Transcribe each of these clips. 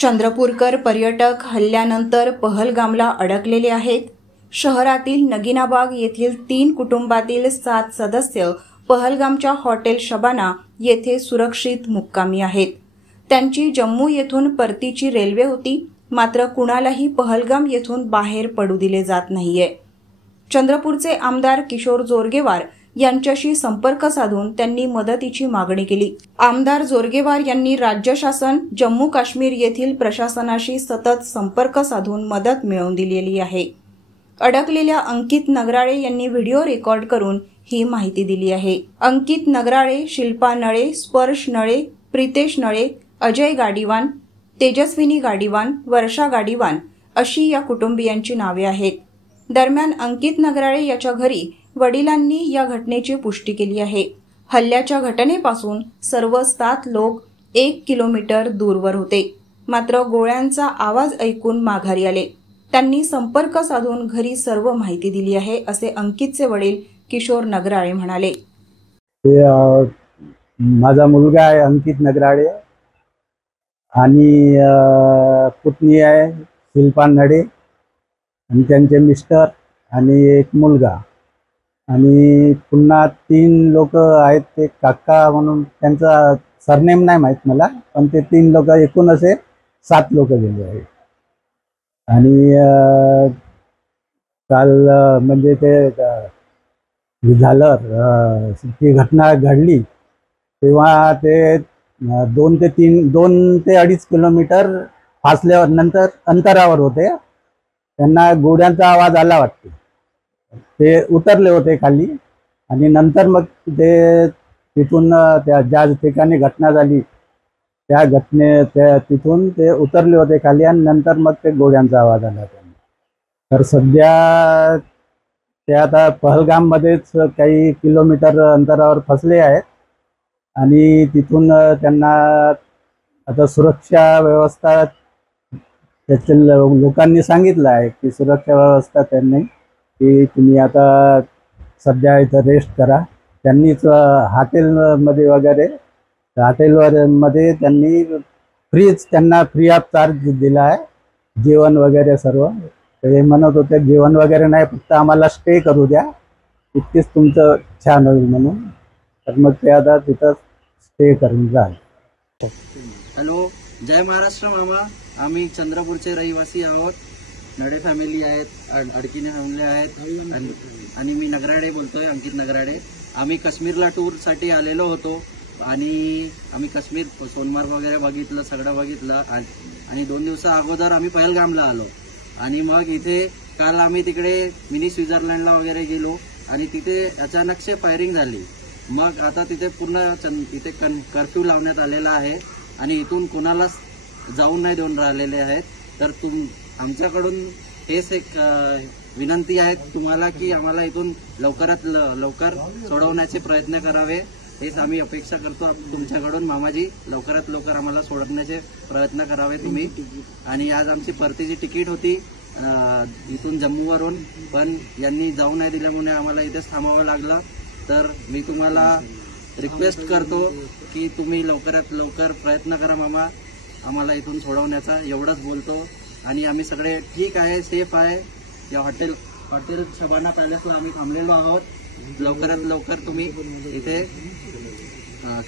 चंद्रपूरकर पर्यटक हल्ल्यानंतर पहलगामला अडकलेले आहेत। शहरातील नगीनाबाग येथील 3 कुटुंबातील 7 सदस्य पहलगामच्या हॉटेल शबाना येथे सुरक्षित मुक्कामी आहेत। त्यांची जम्मू येथून परतीची रेल्वे होती, मात्र कुणालाही पहलगाम येथून बाहेर पडू दिले जात नाहीये। चंद्रपूरचे आमदार किशोर जोरगेवार यांच्याशी संपर्क साधून त्यांनी मदतीची मागणी केली। आमदार जोरगेवार यांनी राज्य शासन, जम्मू काश्मीर येथील प्रशासनाशी सतत संपर्क साधून मदत मिळवून दिलेली आहे। अडकलेल्या अंकित नगराळे यांनी व्हिडिओ रेकॉर्ड करून ही माहिती दिली आहे। अंकित नगराळे, शिल्पा नळे, स्पर्श नळे, प्रितेश नळे, अजय गाडीवान, तेजस्विनी गाडीवान, वर्षा गाडीवान अशी या कुटुंबियांची नावे आहेत। दरम्यान अंकित नगराळे याच्या घरी वडिलांनी या घटनेची पुष्टी केली आहे। हल्ल्याच्या घटनेपासून सर्व 7 लोक 1 किलोमीटर दूरवर होते, मात्र गोळ्यांचा आवाज ऐकून माघारी आले। त्यांनी संपर्क साधून घरी सर्व माहिती दिली आहे, असे अंकितचे वडील किशोर नगराळे म्हणाले। माझा मुलगा आहे अंकित नगराळे आणि पुतणी आहे शिल्पा नळे आणि त्यांचे मिस्टर आणि एक मुलगा आणि पुन्हा 3 लोक आहेत। ते काका म्हणून, त्यांचा सरनेम नाही माहीत मला, पण ते 3 लोक एकूण असे 7 लोक गेले आहेत। आणि काल म्हणजे ते झालं, ती घटना घडली तेव्हा ते 2 ते 2.5 किलोमीटर फासल्यावर नंतर अंतरावर होते। त्यांना गोळ्यांचा आवाज आला वाटते, ते उतरले होते खाली आणि नंतर मग ते तिथून ज्या ठिकाणी घटना झाली त्या तिथून ते उतरले होते खाली आणि नंतर मग ते गोळ्यांचा आवाज आला त्यांना। तर सध्या ते आता पहलगाममध्येच काही किलोमीटर अंतरावर फसले आहेत आणि तिथून त्यांना आता सुरक्षा व्यवस्था त्याच्या लोकांनी सांगितलं आहे की सुरक्षा व्यवस्था त्यांनी की तुम्ही आता सध्या इथं रेस्ट करा। त्यांनीच हॉटेलमध्ये वगैरे हॉटेलमध्ये त्यांनी त्यांना फ्री ऑफ चार्ज दिला आहे, जेवण वगैरे सर्व। ते म्हणत होते जेवण वगैरे नाही, फक्त आम्हाला स्टे करू द्या, इतकेच तुमचं छान होईल म्हणून। तर मग ते आता तिथं स्टे करून जाल। हॅलो, जय महाराष्ट्र मामा। आम्ही चंद्रपूरचे रहिवासी आहोत। नडे फॅमिली आहेत, अडकीने फॅमिली आहेत आणि मी नगराळे बोलतोय, अंकित नगराळे। आम्ही काश्मीरला टूरसाठी आलेलो होतो आणि आम्ही काश्मीर सोनमार्ग वगैरे बघितलं, सगळं बघितलं आणि 2 दिवसा अगोदर आम्ही पहलगामला आलो आणि मग इथे काल आम्ही तिकडे मिनी स्वित्झर्लंडला वगैरे गेलो आणि तिथे अचानकसे फायरिंग झाली। मग आता तिथे पूर्ण तिथे कर्फ्यू लावण्यात आलेला आहे आणि इथून कोणाला जाऊन नाही देऊन राहिलेले आहेत। तर आमच्याकडून हेच एक विनंती आहे तुम्हाला की आम्हाला इथून लवकरात लवकर सोडवण्याचे प्रयत्न करावे, हेच आम्ही अपेक्षा करतो तुमच्याकडून मामाजी। लवकरात लवकर आम्हाला सोडवण्याचे प्रयत्न करावे तुम्ही। आणि आज आमची परतीची तिकीट होती इथून जम्मूवरून, पण यांनी जाऊ नाही दिल्यामुळे आम्हाला इथेच थांबावं लागलं। तर मी तुम्हाला रिक्वेस्ट करतो की तुम्ही लवकरात लवकर प्रयत्न करा मामा, आम्हाला इथून सोडवण्याचा, एवढंच बोलतो। आणि आम्ही सगळे ठीक आहे, सेफ आहे। या हॉटेल शबाना पॅलेसला आम्ही थांबलेलो आहोत। लवकरात लवकर तुम्ही इथे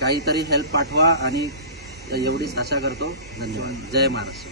काहीतरी हेल्प पाठवा आणि एवढीच आशा करतो। धन्यवाद। जय महाराष्ट्र।